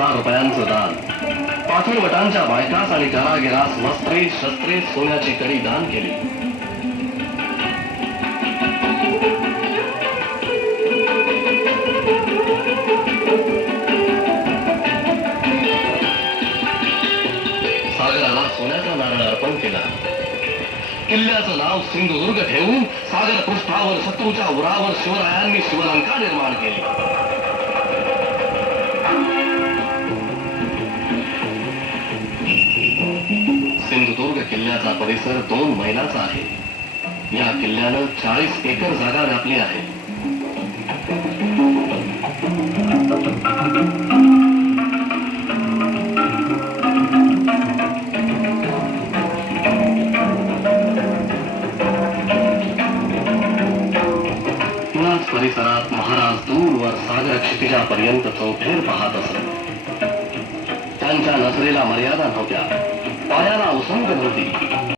1000 रुपयांचं दान, पाथरवटांच्या बायकास आणि कारागिरास वस्त्रे शस्त्रे सोन्याची कडी दान केली. सागराला सोन्याचा नारळ अर्पण केला. किल्ल्याचं नाव सिंधुदुर्ग ठेवून सागर पृष्ठावर शत्रूच्या उरावर शिवरायांनी शिवलंका निर्माण केली. सिंधुदुर्ग किल्ल्याचा परिसर 2 मैलाचा आहे. या किल्ल्यानं 40 एकर जागा व्यापली आहे. याच परिसरात महाराज दूरवर सागर क्षितिजापर्यंत चौफेर पाहत असत. त्यांच्या नजरेला मर्यादा नव्हत्या, पायाला उसंग नव्हती.